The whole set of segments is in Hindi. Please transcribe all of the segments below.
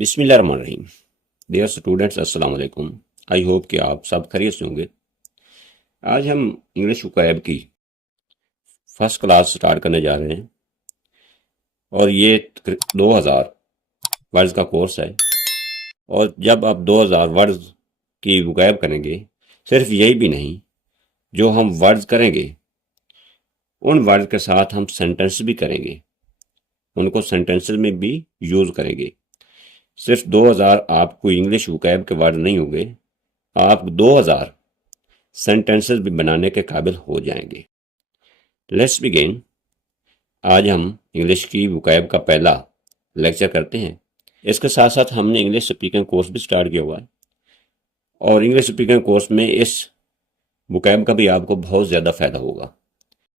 बिस्मिल्लाहिर्रहमानिर्रहीम। डियर स्टूडेंट्स, अस्सलाम वालेकुम। आई होप कि आप सब खैरियत से होंगे। आज हम इंग्लिश वोकैब की फर्स्ट क्लास स्टार्ट करने जा रहे हैं और ये 2000 वर्ड्स का कोर्स है। और जब आप 2000 वर्ड्स की वोकैब करेंगे, सिर्फ यही भी नहीं, जो हम वर्ड्स करेंगे उन वर्ड के साथ हम सेंटेंस भी करेंगे, उनको सेंटेंसेस में भी यूज़ करेंगे। सिर्फ 2000 आपको इंग्लिश वोकैब के वर्ड नहीं होंगे, आप 2000 सेंटेंसेस भी बनाने के काबिल हो जाएंगे। Let's begin. आज हम इंग्लिश की वोकैब का पहला लेक्चर करते हैं। इसके साथ साथ हमने इंग्लिश स्पीकिंग कोर्स भी स्टार्ट किया हुआ है और इंग्लिश स्पीकिंग कोर्स में इस वोकैब का भी आपको बहुत ज़्यादा फायदा होगा।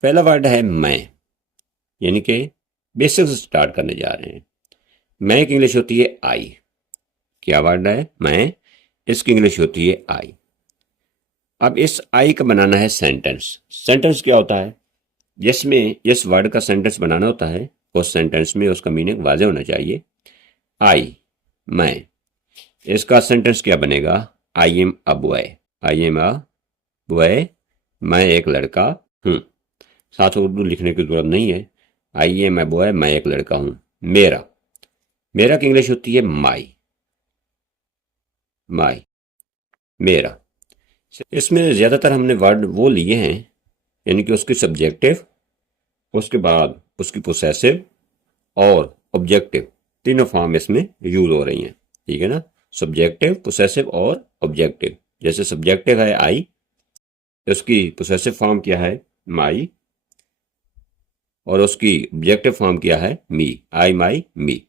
पहला वर्ड है मैं, यानी कि बेसिक से स्टार्ट करने जा रहे हैं। मैं की इंग्लिश होती है आई। क्या वर्ड है मैं? इसकी इंग्लिश होती है आई। अब इस आई का बनाना है सेंटेंस। सेंटेंस क्या होता है? जिसमें जिस वर्ड का सेंटेंस बनाना होता है उस सेंटेंस में उसका मीनिंग वाज़ेह होना चाहिए। आई, मैं, इसका सेंटेंस क्या बनेगा? I am a boy. I am a boy, मैं एक लड़का हूँ। साथ उर्दू लिखने की जरूरत नहीं है। आई एम अ बॉय, मैं एक लड़का हूँ। मेरा, मेरा की इंग्लिश होती है माई। माई, मेरा। इसमें ज़्यादातर हमने वर्ड वो लिए हैं, यानी कि उसकी सब्जेक्टिव, उसके बाद उसकी पोसेसिव और ऑब्जेक्टिव, तीनों फॉर्म इसमें यूज हो रही हैं। ठीक है ना? सब्जेक्टिव, पोसेसिव और ऑब्जेक्टिव। जैसे सब्जेक्टिव है आई, उसकी पोसेसिव फॉर्म क्या है? माई। और उसकी ऑब्जेक्टिव फॉर्म क्या है? मी। आई, माई, मी।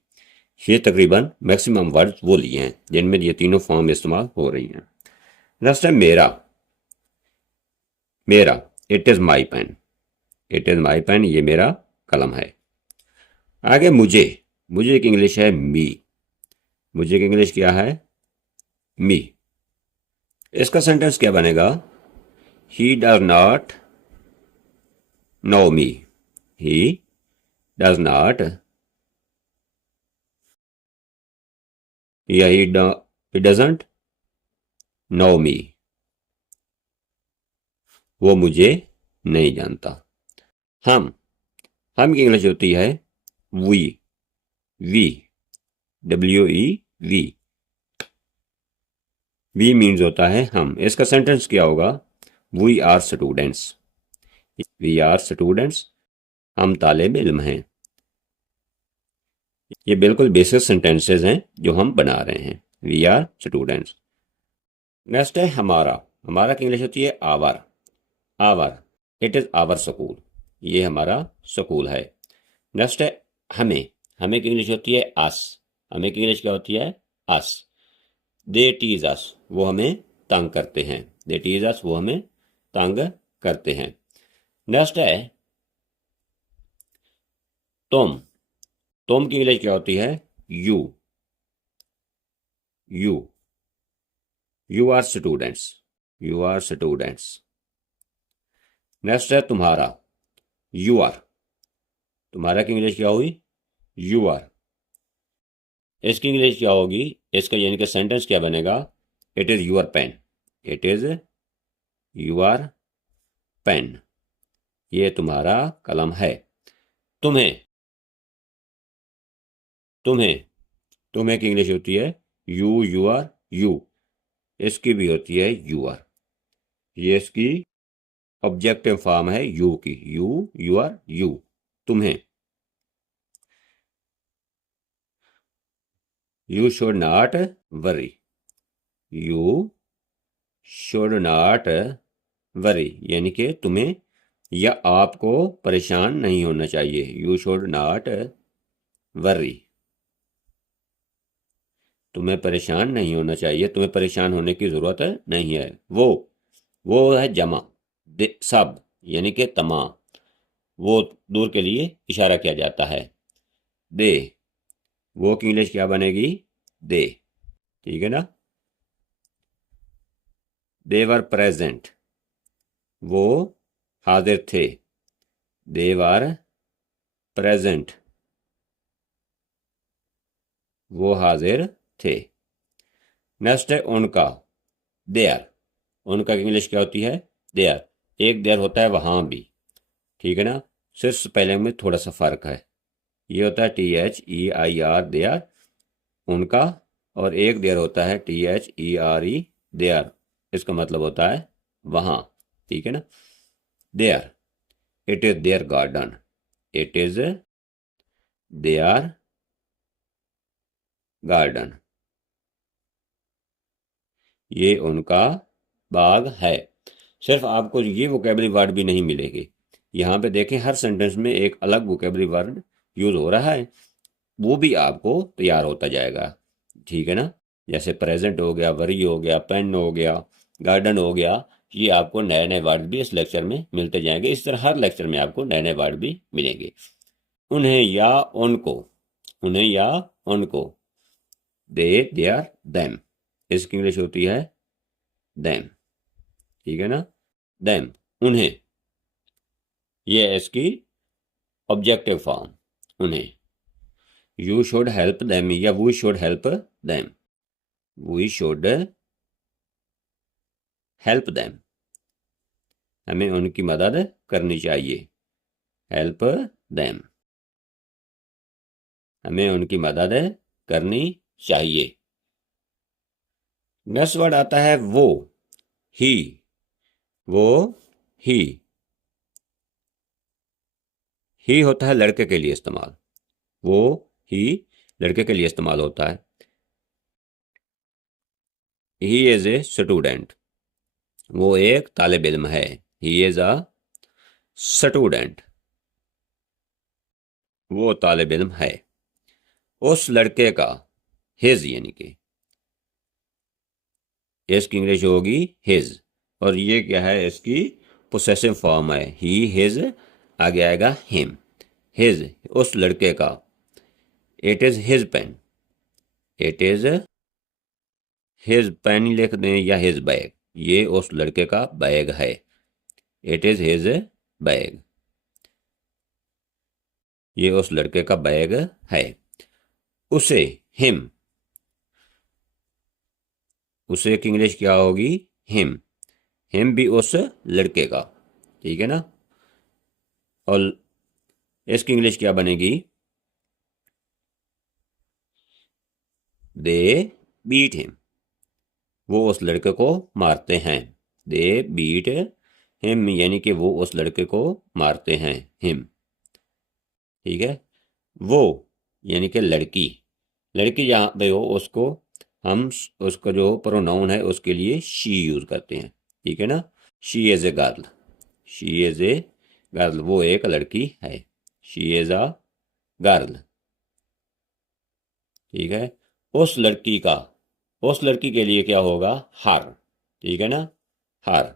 ये तकरीबन मैक्सिमम वर्ड वो लिए हैं जिनमें ये तीनों फॉर्म इस्तेमाल हो रही हैं। नेक्स्ट है मेरा। मेरा, it is my pen. It is my pen, ये मेरा कलम है। आगे मुझे, मुझे की इंग्लिश है मी। मुझे की इंग्लिश क्या है? मी। इसका सेंटेंस क्या बनेगा? He does not know me. He does not, या ही डजंट नो मी। वो मुझे नहीं जानता। हम की इंग्लिश होती है we. We, WE, we means होता है हम। इसका सेंटेंस क्या होगा? We are students. We are students, हम तालिब इल्म हैं। ये बिल्कुल बेसिक सेंटेंसेस हैं जो हम बना रहे हैं। We are students. नेक्स्ट है हमारा। हमारा की इंग्लिश होती है our. Our, it is our school. ये हमारा स्कूल है। नेक्स्ट है हमें। हमें की इंग्लिश होती है अस। हमें की इंग्लिश क्या होती है? अस। दे टीज अस, वो हमें तंग करते हैं। दे टीज अस, वो हमें तंग करते हैं। नेक्स्ट है तुम। तुम की इंग्लिश क्या होती है? You. You, you are students. You are students. Next है तुम्हारा। Your. तुम्हारा की इंग्लिश क्या हुई? You are. इसकी इंग्लिश क्या होगी? इसका यानी कि सेंटेंस क्या बनेगा? It is your pen. It is your pen, ये तुम्हारा कलम है। तुम्हें, तुम्हें, तुम्हें की इंग्लिश होती है यू। You are, you. इसकी भी होती है यू आर। ये इसकी ऑब्जेक्टिव फॉर्म है यू की। You, you are, you. तुम्हें। You should not worry. You should not worry, यानी कि तुम्हें या आपको परेशान नहीं होना चाहिए। यू शुड नॉट वरी, तुम्हें परेशान नहीं होना चाहिए, तुम्हें परेशान होने की ज़रूरत नहीं है। वो है जमा। सब, यानी कि तमाम, वो दूर के लिए इशारा किया जाता है। दे, वो की इंग्लिश क्या बनेगी? दे। ठीक है ना? दे वर प्रेजेंट, वो हाजिर थे। दे वर प्रेजेंट, वो हाजिर थे। नेक्स्ट है उनका, देयर। उनका इंग्लिश क्या होती है? देयर। एक देयर होता है वहां भी, ठीक है ना, सिर्फ पहले में थोड़ा सा फर्क है। ये होता है THEIR देयर, उनका, और एक देयर होता है THERE देयर, इसका मतलब होता है वहां, ठीक है ना। Their, it is their garden, it is their garden, ये उनका बाग है। सिर्फ आपको ये वोकेबलरी वर्ड भी नहीं मिलेगी, यहाँ पे देखें हर सेंटेंस में एक अलग वोकेबलरी वर्ड यूज हो रहा है, वो भी आपको तैयार होता जाएगा, ठीक है ना। जैसे प्रेजेंट हो गया, वरी हो गया, पेन हो गया, गार्डन हो गया, ये आपको नए नए वर्ड भी इस लेक्चर में मिलते जाएंगे। इस तरह हर लेक्चर में आपको नए नए वर्ड भी मिलेंगे। उन्हें या उनको, उन्हें या उनको, दे, देयर, देम, इसकी इंग्लिश होती है देम, ठीक है ना, देम, उन्हें, ये है इसकी ऑब्जेक्टिव फॉर्म, उन्हें। यू शुड हेल्प देम या we should help them, we should help them, हमें उनकी मदद करनी चाहिए, हेल्प देम, हमें उनकी मदद करनी चाहिए। नेक्स्ट वर्ड आता है वो, ही, वो, ही होता है लड़के के लिए इस्तेमाल, वो ही लड़के के लिए इस्तेमाल होता है। ही इज ए स्टूडेंट, वो एक तालिब इल्म है, ही इज अ स्टूडेंट, वो तालिब इल्म है। उस लड़के का, हिज, यानी कि इसकी इंग्लिश होगी हिज, और ये क्या है, इसकी पोसेसिव फॉर्म है, ही हिज, आगे आएगा हिम, हिज, उस लड़के का। It is his pen, it is his pen लिख दें या हिज बैग, ये उस लड़के का बैग है, इट इज हिज बैग, ये उस लड़के का बैग है। उसे, हिम, उसे की इंग्लिश क्या होगी? हिम, हिम भी उस लड़के का, ठीक है ना। और इसकी इंग्लिश क्या बनेगी? दे बीट हिम, वो उस लड़के को मारते हैं, दे बीट हिम, यानी कि वो उस लड़के को मारते हैं, हिम, ठीक है। वो यानी कि लड़की, लड़की जहाँ पे हो उसको हम, उसका जो प्रोनाउन है उसके लिए शी यूज करते हैं, ठीक है ना। She is a girl, she is a girl, वो एक लड़की है, शी इज अ गर्ल, ठीक है। उस लड़की का, उस लड़की के लिए क्या होगा? हर, ठीक है ना, हर।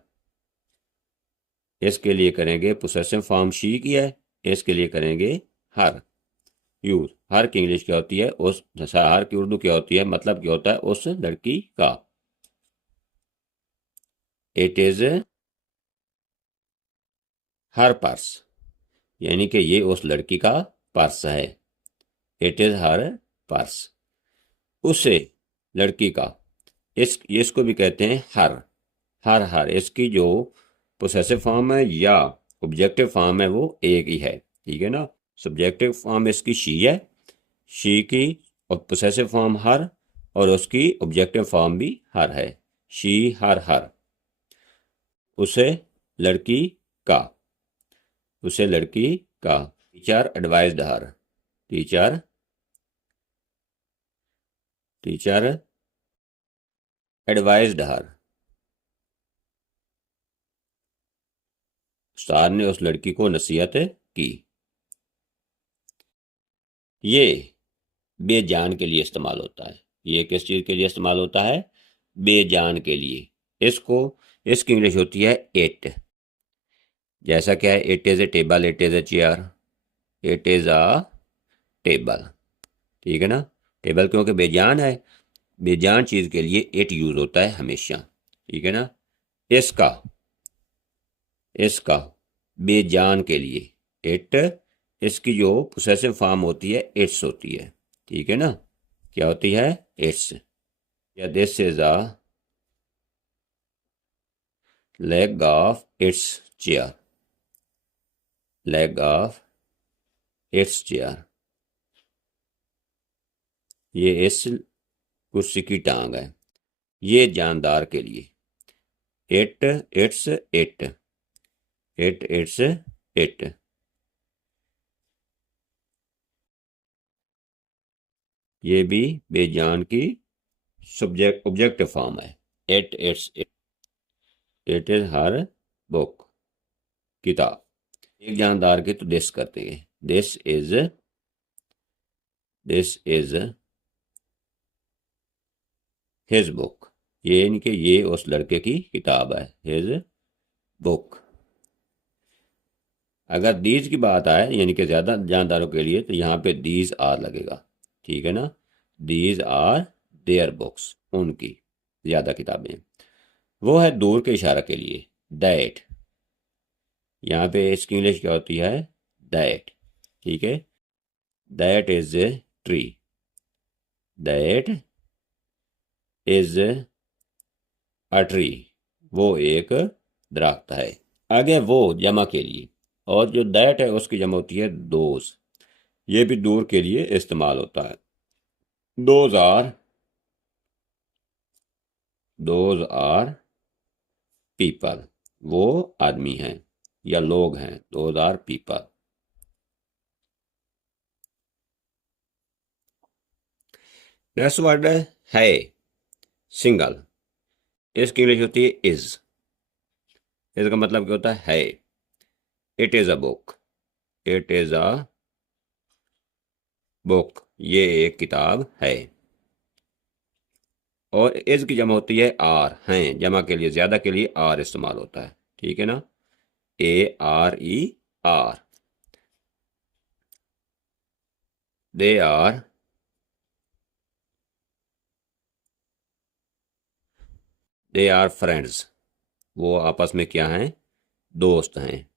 इसके लिए करेंगे पोसेसिव फॉर्म शी की है, इसके लिए करेंगे हर यूज। हर की इंग्लिश क्या होती है? उस, हर की उर्दू क्या होती है, मतलब क्या होता है? उस लड़की का। इट इज हर पर्स, यानी कि ये उस लड़की का पर्स है, इट इज हर पर्स। उसे, लड़की का, इसको भी कहते हैं हर, हर इसकी जो पोसेसिव फॉर्म है या ऑब्जेक्टिव फॉर्म है वो एक ही है, ठीक है ना। सब्जेक्टिव फॉर्म इसकी शी है, शी की, और पोसेसिव फॉर्म हर, और उसकी ऑब्जेक्टिव फॉर्म भी हर है, शी, हर। उसे, लड़की का, उसे लड़की का। टीचर एडवाइज्ड हर, टीचर, टीचर एडवाइज्ड हर, उस्ताद ने उस लड़की को नसीहत की। ये बेजान के लिए इस्तेमाल होता है, ये किस चीज के लिए इस्तेमाल होता है? बेजान के लिए। इसको, इसकी इंग्लिश होती है इट, जैसा क्या है, it is a table, it is a chair, it is a table, ठीक है ना। टेबल क्योंकि बेजान है, बेजान चीज के लिए इट यूज होता है हमेशा, ठीक है ना। इसका, इसका, बेजान के लिए इट, इसकी जो पोसेसिव फॉर्म होती है इट्स होती है, ठीक है ना। क्या होती है? इट्स। या this is a leg of its chair. Leg of its chair, ये इस कुर्सी की टांग है। ये जानदार के लिए। It it's it. It it's it. ये भी बेजान की सब्जेक्ट ऑब्जेक्टिव फॉर्म है। It it's it. It is her book, किताब। एक जानदार की तो दिस करते हैं। This is his book. ये यानी कि ये उस लड़के की किताब है। His book. अगर दीज की बात आए यानी कि ज़्यादा जानदारों के लिए, तो यहाँ पे दीज आर लगेगा। ठीक है ना? दीज आर देयर बुक्स, उनकी ज़्यादा किताबें। वो है दूर के इशारा के लिए। दैट। यहाँ पे इसकी इंग्लिश क्या होती है? दैट। ठीक है। That is a tree. That is a tree. वो एक दरख्त है। आगे वो जमा के लिए, और जो दैट है उसकी जमा होती है दोज। ये भी दूर के लिए इस्तेमाल होता है। Those are people. वो आदमी हैं या लोग हैं। Those are people. Next word है सिंगल। इसकी इंग्लिश होती है इज। इसका मतलब क्या होता है? It is a book. It is a book. ये एक किताब है। और इज की जमा होती है आर। हैं जमा के लिए, ज्यादा के लिए आर इस्तेमाल होता है। ठीक है ना? ARE are. They are they are friends. वो आपस में क्या हैं? दोस्त हैं।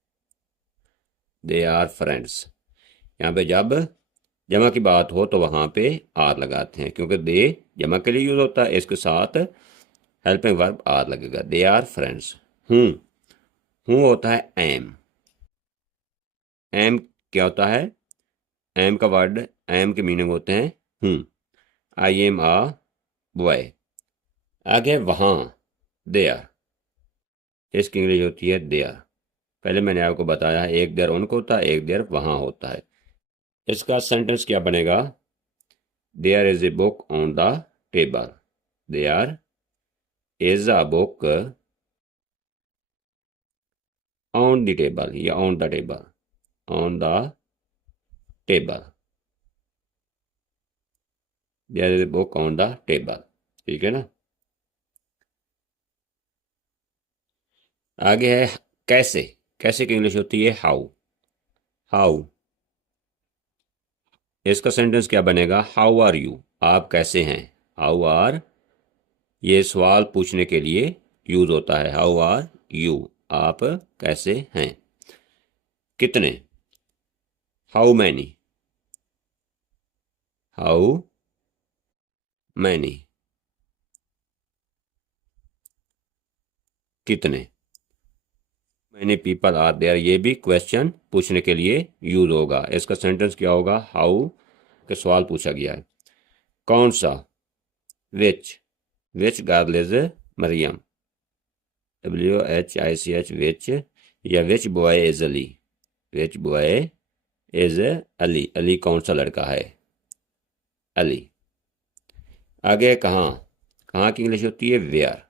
They are friends. यहाँ पे जब जमा की बात हो तो वहां पे आर लगाते हैं, क्योंकि दे जमा के लिए यूज होता है। इसके साथ हेल्पिंग वर्ब आर लगेगा। They are friends. हूँ। हूँ होता है एम। एम क्या होता है? एम का वर्ड, एम के मीनिंग होते हैं हूँ। I am uh boy. आगे वहाँ, देयर। इसकी इंग्लिश होती है देयर। पहले मैंने आपको बताया है, एक देयर उनको होता है, एक देयर वहाँ होता है। इसका सेंटेंस क्या बनेगा? There is a book on the table. There is a book on the table या on the table. On the table. There is a book on the table. ठीक है ना? आगे है कैसे। कैसे की इंग्लिश होती है हाउ। हाउ। इसका सेंटेंस क्या बनेगा? How are you. आप कैसे हैं? हाउ आर, ये सवाल पूछने के लिए यूज होता है। हाउ आर यू, आप कैसे हैं? कितने? How many. हाउ मैनी, कितने? मैनी पीपल आर देयर, ये भी क्वेश्चन पूछने के लिए यूज होगा। इसका सेंटेंस क्या होगा? हाउ के सवाल पूछा गया है। कौन सा? Which. Which girl is Mariam. WHICH which. या which boy is Ali. Which boy is Ali. Ali कौन सा लड़का है? अली। आगे कहाँ। कहाँ की इंग्लिश होती है where.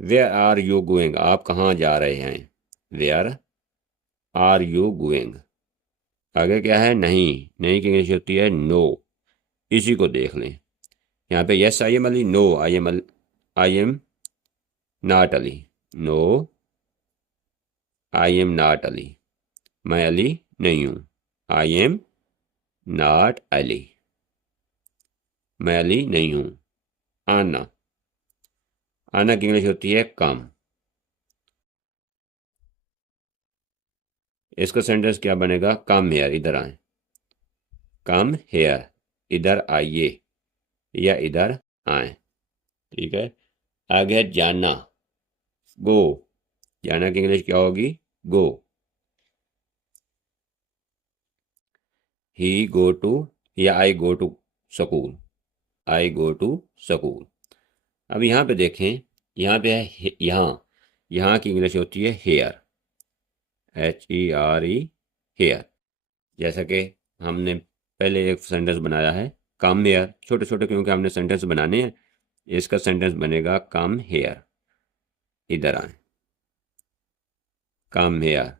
Where are you going, आप कहाँ जा रहे हैं? Where are you going. आगे क्या है? नहीं। नहीं की इंग्लिश होती है नो। इसी को देख लें। यहाँ पे yes I am Ali, no I am not Ali. No I am not Ali, मैं अली नहीं हूँ। आई एम नॉट अली, मैं अली नहीं हूँ। आना। आना की इंग्लिश होती है कम। इसका सेंटेंस क्या बनेगा? कम हेयर, इधर आए। कम हेयर, इधर आइए या इधर आए। ठीक है। आगे जाना, गो। जाना की इंग्लिश क्या होगी? गो। ही गो टू या I go to school, I go to school. अब यहाँ पे देखें, यहाँ पे है यहाँ की इंग्लिश होती है हेयर, HERE, हेयर। जैसा कि हमने पहले एक सेंटेंस बनाया है कम हेयर, छोटे छोटे क्योंकि हमने सेंटेंस बनाने हैं। इसका सेंटेंस बनेगा कम हेयर, इधर आए। Come here.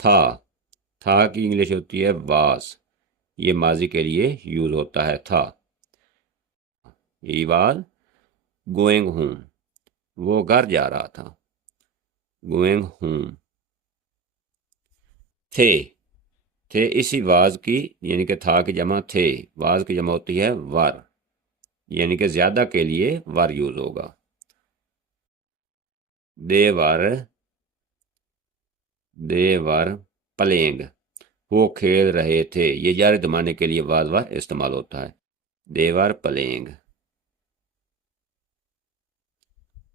था की इंग्लिश होती है वास, ये माजी के लिए यूज होता है था। ही वाज गोइंग होम, वो घर जा रहा था, गोइंग होम। थे इसी वाज की, यानी कि था की जमा थे, वाज की जमा होती है वर, यानी कि ज्यादा के लिए वर यूज होगा। देवर, देवर प्लेइंग, वो खेल रहे थे, ये जारी जमाने के लिए वाज वर इस्तेमाल होता है। देवर प्लेइंग,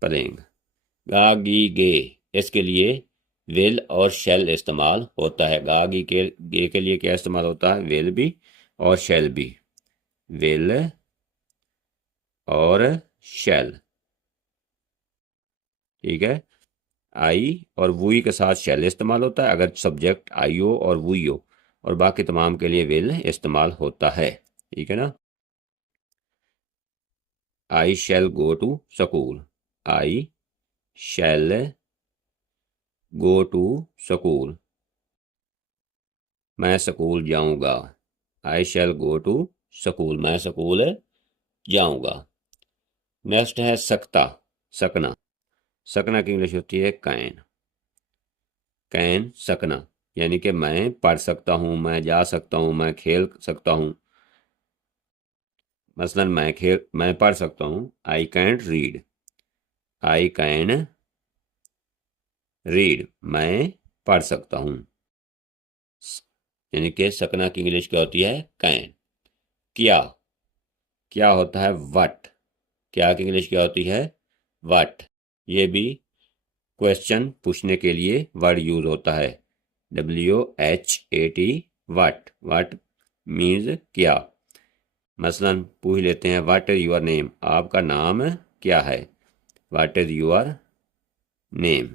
प्लेइंग। गा गी गे, इसके लिए विल और शेल इस्तेमाल होता है। गा गी के गे के लिए क्या इस्तेमाल होता है? विल भी और शेल भी, विल और शेल। ठीक है। आई और वुई के साथ शेल इस्तेमाल होता है अगर सब्जेक्ट आई हो और वुई हो, और बाकी तमाम के लिए विल इस्तेमाल होता है। ठीक है ना। I shall go to school, I shall go to school, मैं स्कूल जाऊंगा। I shall go to school, मैं स्कूल जाऊंगा। नेक्स्ट है सकता, सकना। सकना की इंग्लिश होती है कैन, कैन सकना, यानी कि मैं पढ़ सकता हूं, मैं जा सकता हूं, मैं खेल सकता हूं। मसलन मैं पढ़ सकता हूं, I can't read, I can read, मैं पढ़ सकता हूं। यानी कि सकना की इंग्लिश क्या होती है? कैन। क्या, क्या होता है? वट, क्या की इंग्लिश क्या होती है? वट। ये भी क्वेश्चन पूछने के लिए वर्ड यूज होता है, WHAT, वट। वट मीन्स क्या। मसलन पूछ लेते हैं व्हाट इज योर नेम, आपका नाम क्या है? व्हाट इज योर नेम,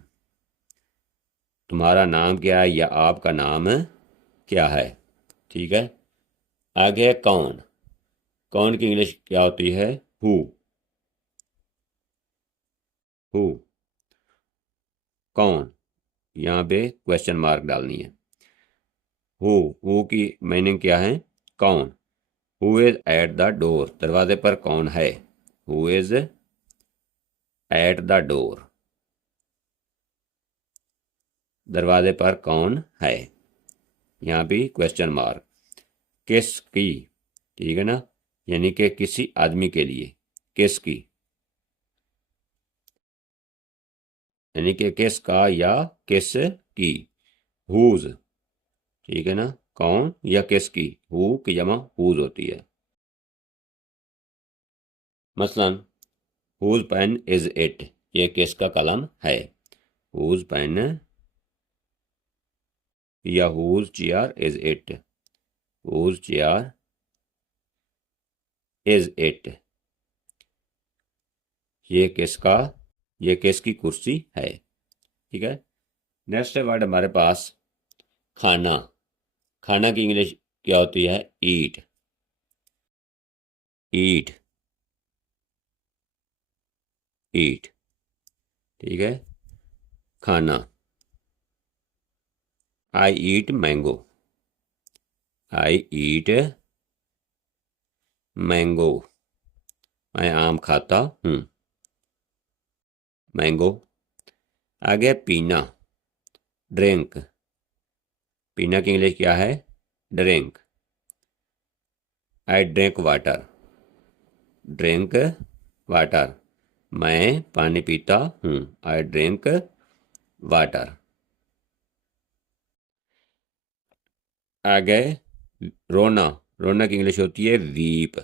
तुम्हारा नाम क्या है या आपका नाम क्या है। ठीक है। आगे है कौन, कौन की इंग्लिश क्या होती है? हु, हु, कौन। यहाँ पे क्वेश्चन मार्क डालनी है। हु की मीनिंग क्या है? कौन। Who is at the door, दरवाजे पर कौन है? Who is at the door, दरवाजे पर कौन है। यहाँ भी क्वेश्चन मार्क। किसकी, ठीक है ना, यानी कि किसी आदमी के लिए, किसकी, यानी कि किसका या किस की। हुज, ठीक है ना, कौन या किसकी। हु की जमा हुज होती है। मसलन हुज पेन इज इट, ये किसका कलम है। हुज पेन या whose chair is it, whose chair is it, ये किसका, ये किसकी कुर्सी है। ठीक है। नेक्स्ट वर्ड हमारे पास खाना। खाना की इंग्लिश क्या होती है? ईट, ईट, ईट। ठीक है। खाना। आई ईट मैंगो, आई ईट मैंगो, मैं आम खाता हूँ, मैंगो। आगे पीना, ड्रिंक। पीना की इंग्लिश क्या है? Drink. I drink water, drink water, मैं पानी पीता हूँ। I drink water. आगे रोना, रोना की इंग्लिश होती है weep,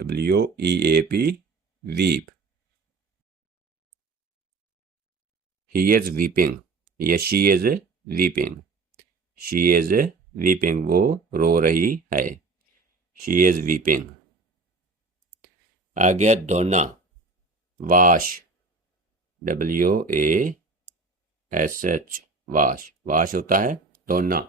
WEAP, weep. He is weeping या she is weeping, she is weeping, वो रो रही है, शी इज वीपिंग। आ गया धोना, वाश, WASH, वाश, वाश होता है धोना।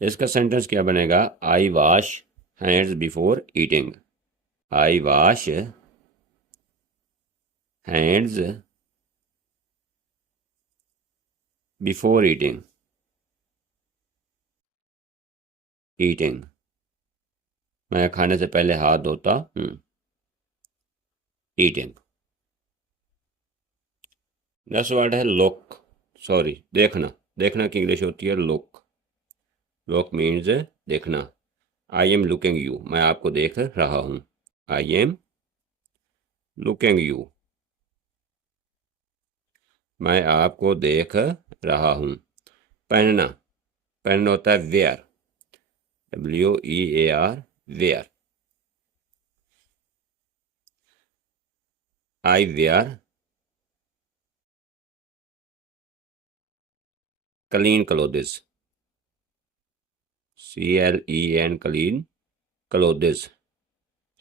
इसका सेंटेंस क्या बनेगा? I wash hands before eating, I wash hands before eating, eating, मैं खाने से पहले हाथ धोता हूँ, ईटिंग। नेक्स्ट वर्ड है लुक, सॉरी देखना, देखना की इंग्लिश होती है लुक, लुक मीन्स देखना। आई एम लुकिंग यू, मैं आपको देख रहा हूँ, आई एम लुकिंग यू, मैं आपको देख रहा हूँ। पहनना, पहनना होता है wear, WEAR, wear. I wear clean clothes, CLEN, clean clothes,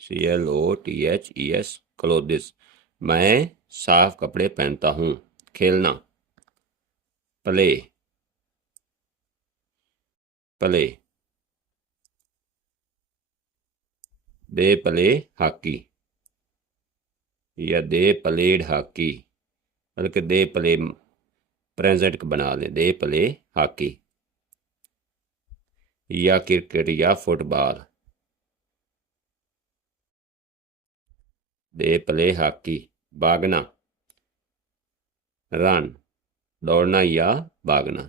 CLOTHES, clothes, मैं साफ कपड़े पहनता हूँ। खेलना, play, play, they play hockey या दे प्लेड हॉकी, बल्कि दे प्ले प्रेजेंट बना लें, दे प्ले हॉकी। या क्रिकेट या फुटबॉल, दे प्ले हॉकी। भागना, रन, दौड़ना या भागना,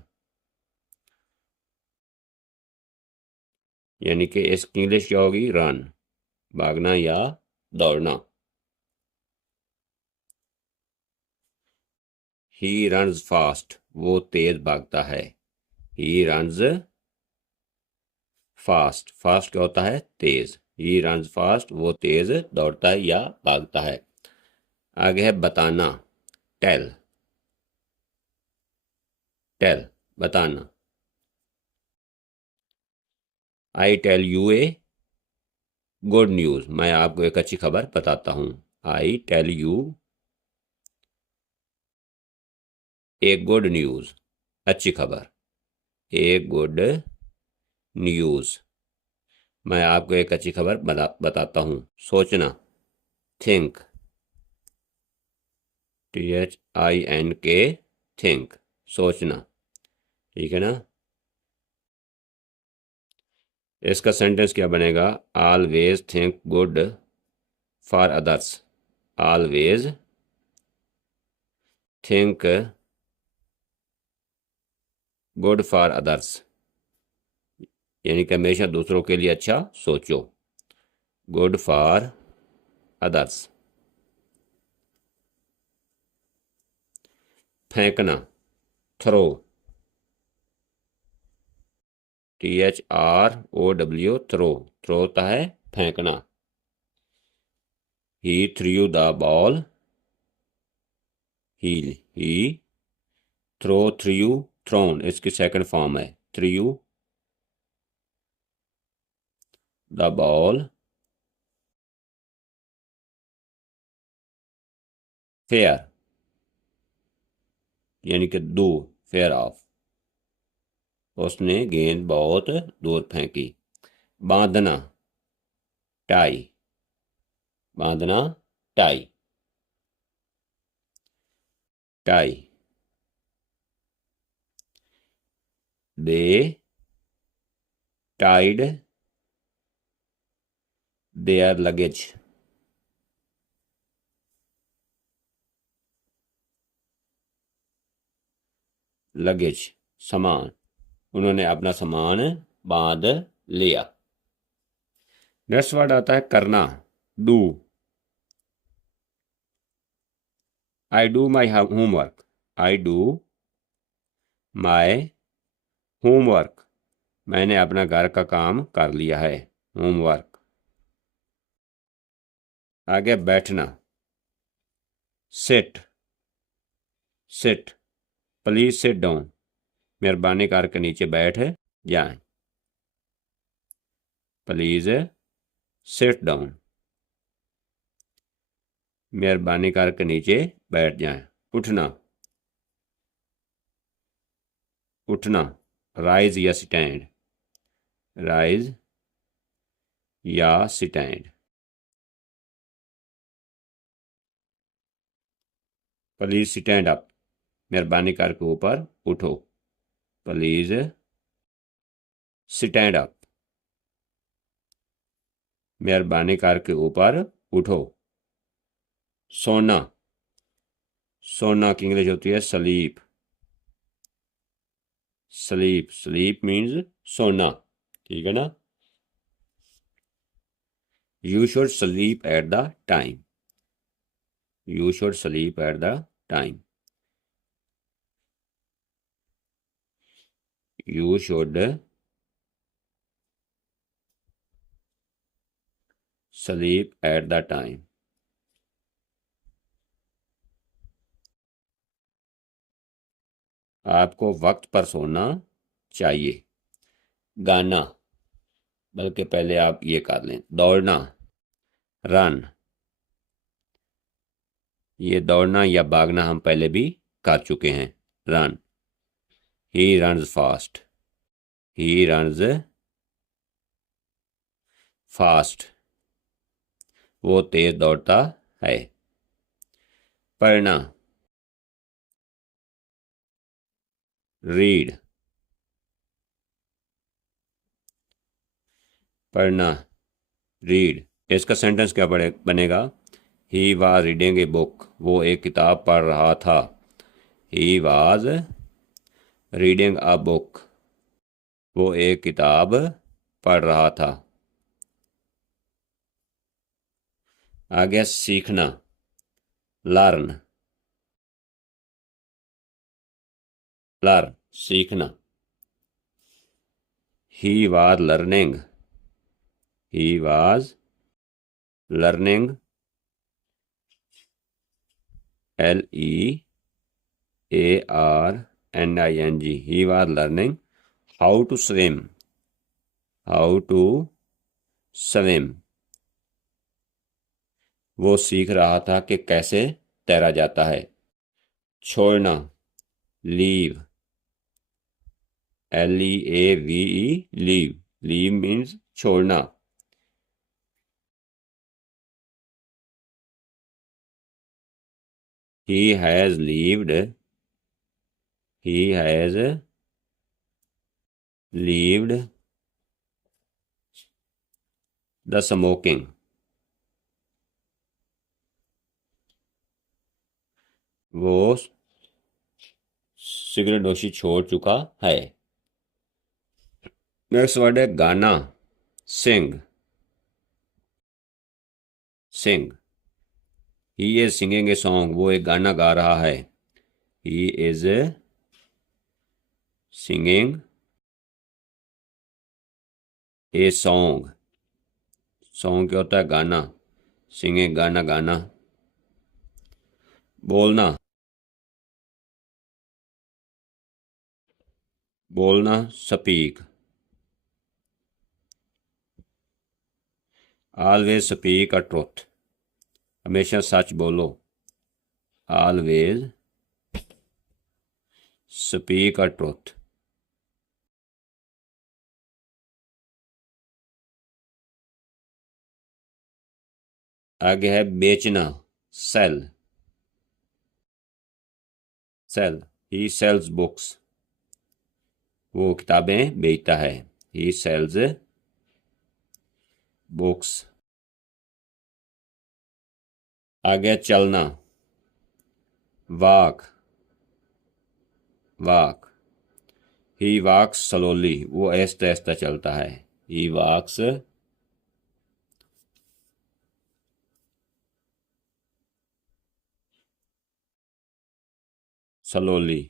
यानी कि इसकी इंग्लिश क्या होगी? रन, भागना या दौड़ना। ही रन्स फास्ट, वो तेज भागता है, ही रन्स फास्ट, फास्ट क्या होता है? तेज, ही रन्स फास्ट, वो तेज दौड़ता है या भागता है। आगे है बताना, टेल, टेल, बताना। I tell you a good news, मैं आपको एक अच्छी खबर बताता हूँ, I tell you a good news, अच्छी खबर, ए गुड न्यूज, मैं आपको एक अच्छी खबर बताता हूँ। सोचना, थिंक, THINK, थिंक, सोचना, ठीक है ना। इसका सेंटेंस क्या बनेगा? Always think good for others, always think good for others, यानी कि हमेशा दूसरों के लिए अच्छा सोचो, गुड फॉर अदर्स। फेंकना, थ्रो, THROW, थ्रो, थ्रो होता है फेंकना। He threw the ball, he throw, threw, thrown, इसकी सेकंड फॉर्म है, थ्रू द बॉल फेयर, यानी कि दूर, फेयर ऑफ, उसने गेंद बहुत दूर फेंकी। बांधना, टाई, बांधना, tie, tie. They tied their luggage, luggage, सामान, उन्होंने अपना सामान बांध लिया। नेक्स्ट वर्ड आता है करना, do, I do my homework, I do my homework, मैंने अपना घर का काम कर लिया है। होमवर्क। आगे बैठना, sit, sit, please sit down, मेहरबानी करके नीचे बैठ जाएं। प्लीज सिट डाउन, मेहरबानी करके नीचे बैठ जाएं। उठना, उठना, राइज या स्टैंड, राइज या स्टैंड। प्लीज स्टैंड अप, मेहरबानी करके ऊपर उठो। प्लीज स्टैंड अप, मेहरबानी करके ऊपर उठो। सोना, सोना की इंग्लिश होती है स्लीप, स्लीप, स्लीप मीन्स सोना, ठीक है ना। You should sleep at the time, you should sleep at the time, you should sleep at the time. आपको वक्त पर सोना चाहिए। गाना, बल्कि पहले आप ये कर लें, दौड़ना, रन, ये दौड़ना या भागना हम पहले भी कर चुके हैं। Run, he runs fast, he runs fast, वो तेज दौड़ता है। पढ़ना, रीड, पढ़ना, रीड। इसका सेंटेंस क्या बनेगा? He was reading a book, वो एक किताब पढ़ रहा था। He was reading a book, वो एक किताब पढ़ रहा था। आगे सीखना, लर्न, लर्न, सीखना। He was learning, he was learning, LEARNING, he was learning how to swim, how to swim, वो सीख रहा था कि कैसे तैरा जाता है। छोड़ना, leave, LEAVE, leave, leave means छोड़ना। He has lived, he has lived the smoking, वो सिगरेट नोशी छोड़ चुका है। नेक्स्ट वर्ड है गाना, sing, sing. He is singing a song, वो एक गाना गा रहा है। He is singing a song, song क्या होता है? गाना। सिंगिंग, गाना गाना। बोलना, बोलना, speak, always speak a truth, हमेशा सच बोलो। Always speak a truth. आगे है बेचना, sell, sell. He sells books, वो किताबें बेचता है। He sells books. आगे चलना, walk, walk. He walks slowly, वो आहिस्ता आहिस्ता चलता है। ही वॉक्स स्लोली,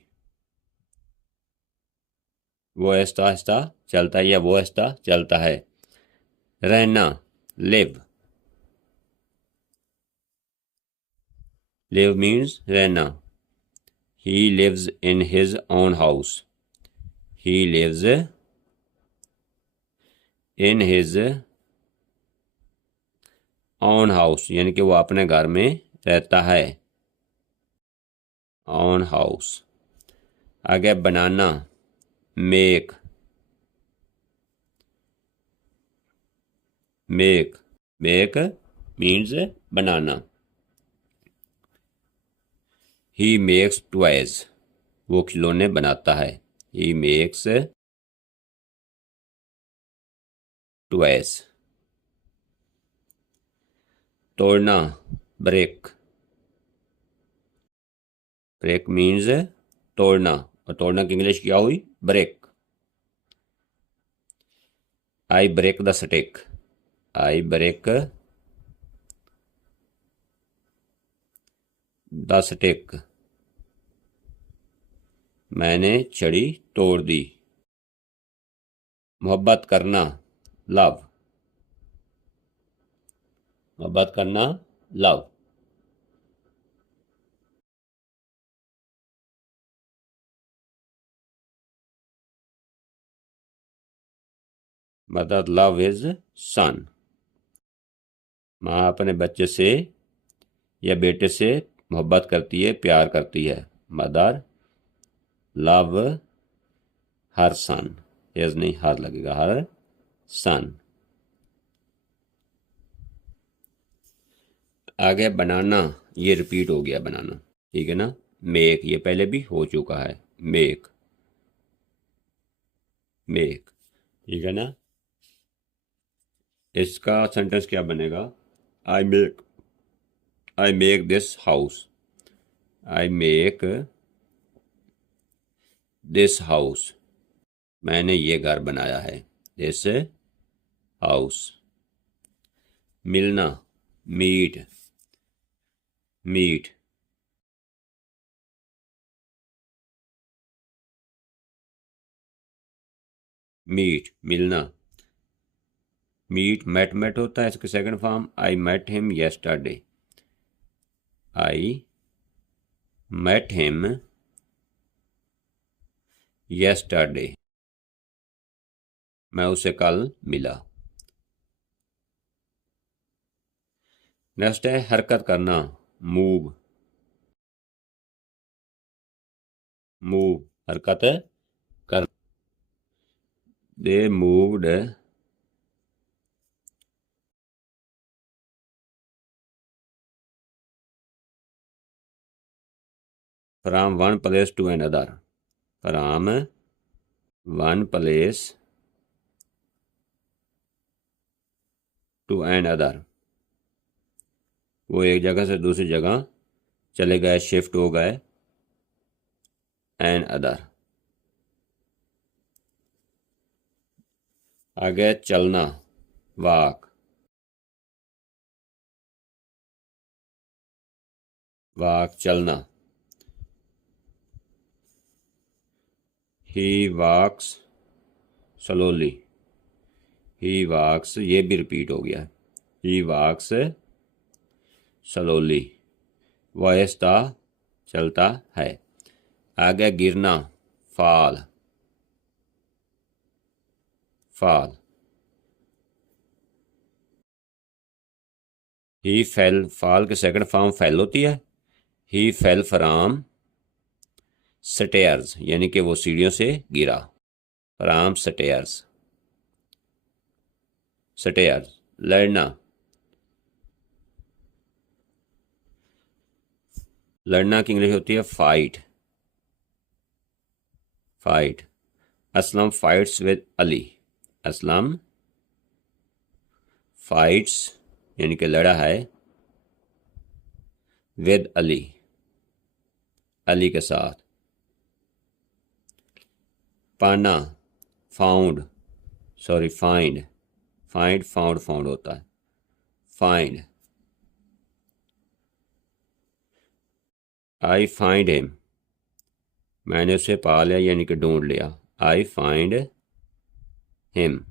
वो आहिस्ता आहिस्ता चलता है या वो आहिस्ता चलता है। रहना, लिव। लिव मीन्स रहना। He lives in his own house. He lives in his own house, यानी कि वो अपने घर में रहता है। Own house. आगे बनाना, मेक। मेक, मेक मीन्स बनाना। ही मेक्स टॉयज, वो खिलौने बनाता है। He makes toys. तोड़ना, ब्रेक। ब्रेक मीन्स तोड़ना, और तोड़ना की इंग्लिश क्या हुई? Break. I break the stick. I break the stick, मैंने छड़ी तोड़ दी। मोहब्बत करना, लव। मोहब्बत करना, लव। मदर लव इज सन। माँ अपने बच्चे से या बेटे से मोहब्बत करती है, प्यार करती है। मदर लव हर सन। एज नहीं, हर लगेगा, हर सन। आगे बनाना, ये रिपीट हो गया बनाना, ठीक है ना। मेक, ये पहले भी हो चुका है। मेक, मेक, ठीक है ना। इसका सेंटेंस क्या बनेगा? I make this house. I make this house, मैंने ये घर बनाया है। This house. मिलना, मीट। मीट, मीट, मिलना। मीट, मेट, मेट होता है, इसके second form I met him yesterday. I met him yesterday, मैं उसे कल मिला। नेक्स्ट है हरकत करना, मूव। मूव, हरकत कर। They moved from one place to another. From one place to another, वो एक जगह से दूसरी जगह चले गए, शिफ्ट हो गए। Another. आगे चलना, वॉक। वॉक, चलना। ही वॉक्स स्लोली। ही वॉक्स, ये भी रिपीट हो गया। ही वॉक्स स्लोली, वह आहिस्ता चलता है। आगे गिरना, फॉल। फॉल। ही फेल, फॉल के सेकंड फॉर्म फेल होती है। ही फेल फ्रॉम स्टेयर्स, यानी कि वो सीढ़ियों से गिरा। From stairs, stairs. लड़ना, लड़ना की इंग्लिश होती है fight. Fight. Aslam fights with Ali. Aslam fights, यानी कि लड़ा है, विद अली, अली के साथ। पाना, found, sorry find. Find, found, found होता है। फाइंड। आई फाइंड हिम, मैंने उसे पा लिया, यानी कि ढूंढ लिया। I find him.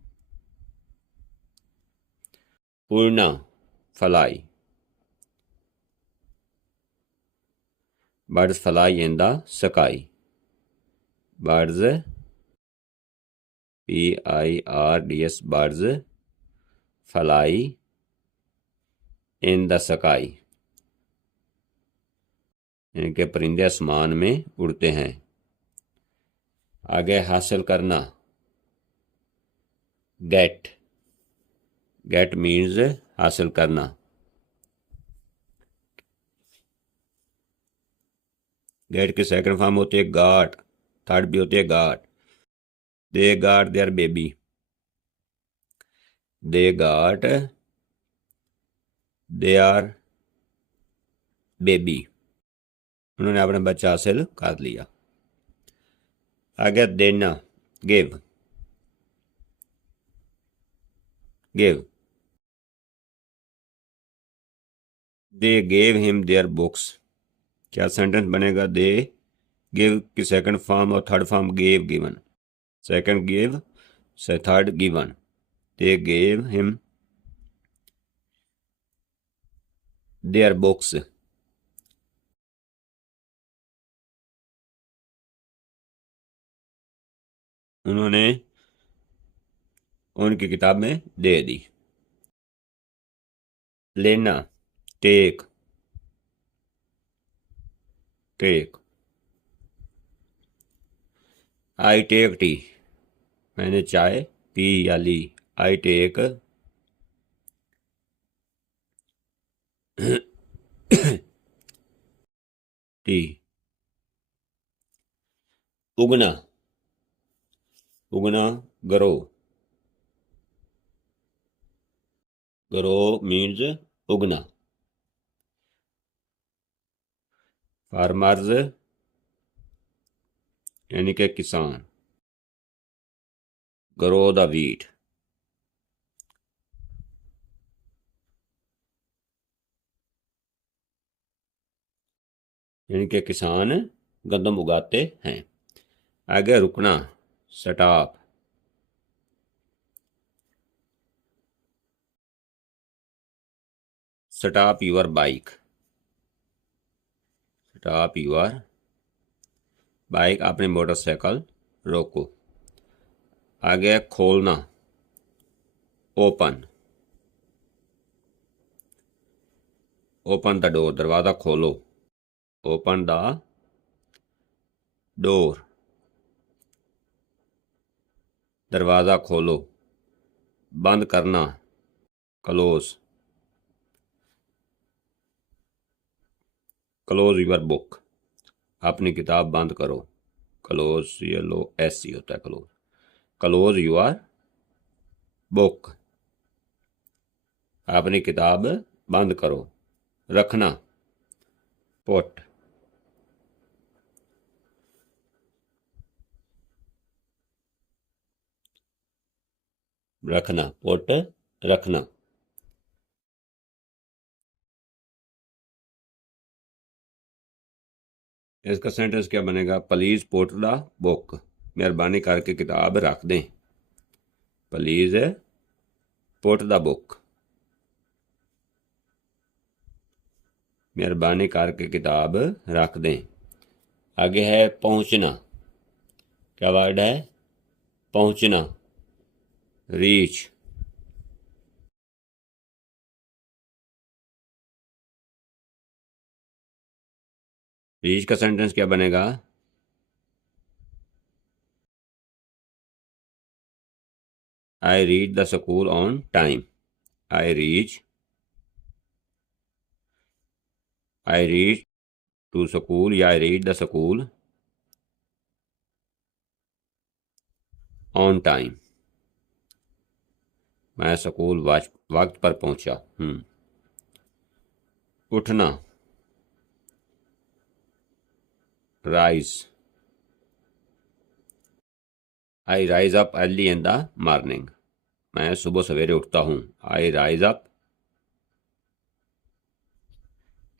Purna, fly. Birds fly in the sky. Birds, Birds, birds fly in the sky. यानी कि परिंदे आसमान में उड़ते हैं। आगे हासिल करना, गेट। गेट मीन्स हासिल करना। गेट की सेकंड फॉर्म होती है गाट, थर्ड भी होती है got. They got their baby. They got their baby. उन्होंने अपना बच्चा हासिल कर लिया। आगे देना, give. Give, they gave him their books. क्या सेंटेंस बनेगा? दे गिव की सेकंड फॉर्म और third form gave, given. Second give से third given. They gave him their books. उन्होंने उनकी किताब में दे दी। लेना, take. Take, I take tea. मैंने चाय पी या ली। आई टेक टी। उगना, उगना, ग्रो। ग्रो मीन्स उगना। फार्मर्स यानी कि किसान। Grow the wheat. यानी कि किसान गंदम उगाते हैं। आगे रुकना, stop. Stop your bike. Stop your bike, अपनी मोटरसाइकिल रोको। आगे खोलना, ओपन। ओपन द डोर, दरवाज़ा खोलो। ओपन द डोर, दरवाज़ा खोलो। बंद करना, क्लोज। क्लोज योर बुक, अपनी किताब बंद करो। क्लोज, ये लो एस सी होता है क्लोज। क्लोज योर बुक, अपनी किताब बंद करो। रखना, पुट। रखना, पुट, रखना। इसका सेंटेंस क्या बनेगा? प्लीज पुट द बुक, मेहरबानी करके किताब रख दें। प्लीज पुट द बुक, मेहरबानी करके किताब रख दें। आगे है पहुंचना। क्या वर्ड है? पहुंचना, रीच। रीच का सेंटेंस क्या बनेगा? I reach the school on time. I reach, I reach to school या I reach the school on time. मैं स्कूल वक्त पर पहुंचा। उठना, rise. I rise up early in the morning, मैं सुबह सवेरे उठता हूँ। I rise up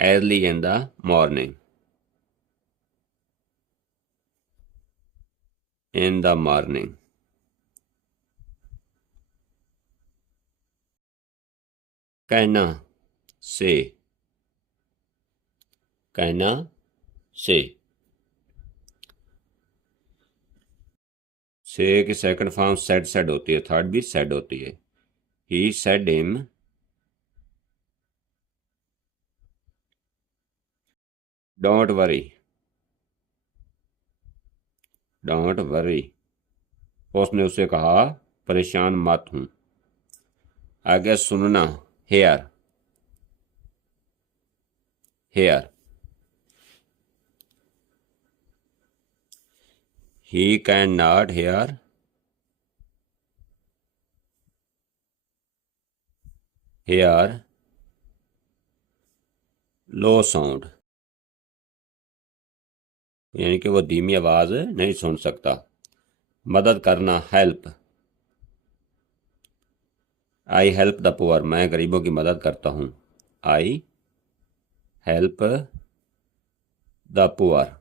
early in the morning. in the morning. कहना, say. कहना, say. से की सेकंड फॉर्म said होती है, थर्ड भी said होती है. He said him. Don't worry. Don't worry. उसने उसे कहा परेशान मत हूं. आगे सुनना, hear. Hear. He cannot hear. Hear. Low sound. यानी कि वो धीमी आवाज नहीं सुन सकता. मदद करना, help. I help the poor. मैं गरीबों की मदद करता हूं. I help the poor.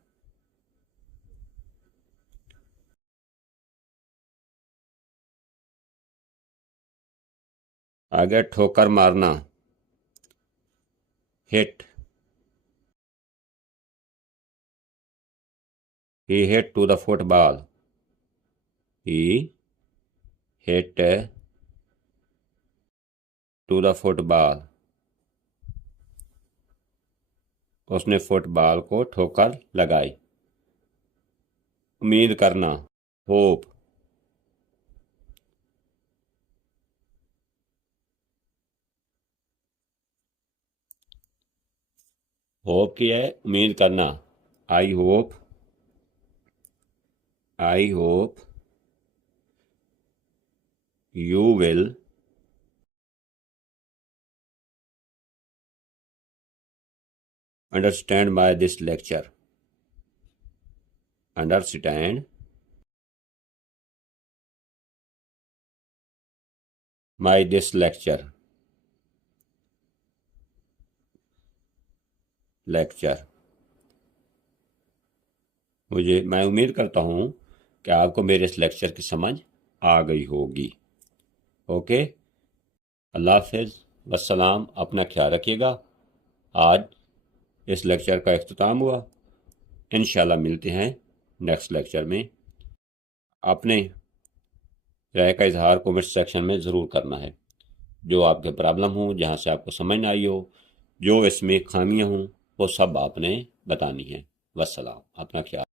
आगे ठोकर मारना, hit. He hit to the football. He hit to the football. उसने फुटबॉल को ठोकर लगाई. उम्मीद करना, होप. होप की है उम्मीद करना. I hope. I hope you will understand by this lecture. Understand by this lecture. मैं उम्मीद करता हूं कि आपको मेरे इस लेक्चर की समझ आ गई होगी. ओके, अल्लाह हाफिज़, वस्सलाम. अपना ख्याल रखिएगा. आज इस लेक्चर का इख्तिताम हुआ. इंशाल्लाह मिलते हैं नेक्स्ट लेक्चर में. अपने राय का इजहार कमेंट सेक्शन में ज़रूर करना है. जो आपके प्रॉब्लम हो, जहाँ से आपको समझ ना आई हो, जो इसमें खामियां हों, वो सब आपने बतानी है. वस्सलाम. अपना ख्याल.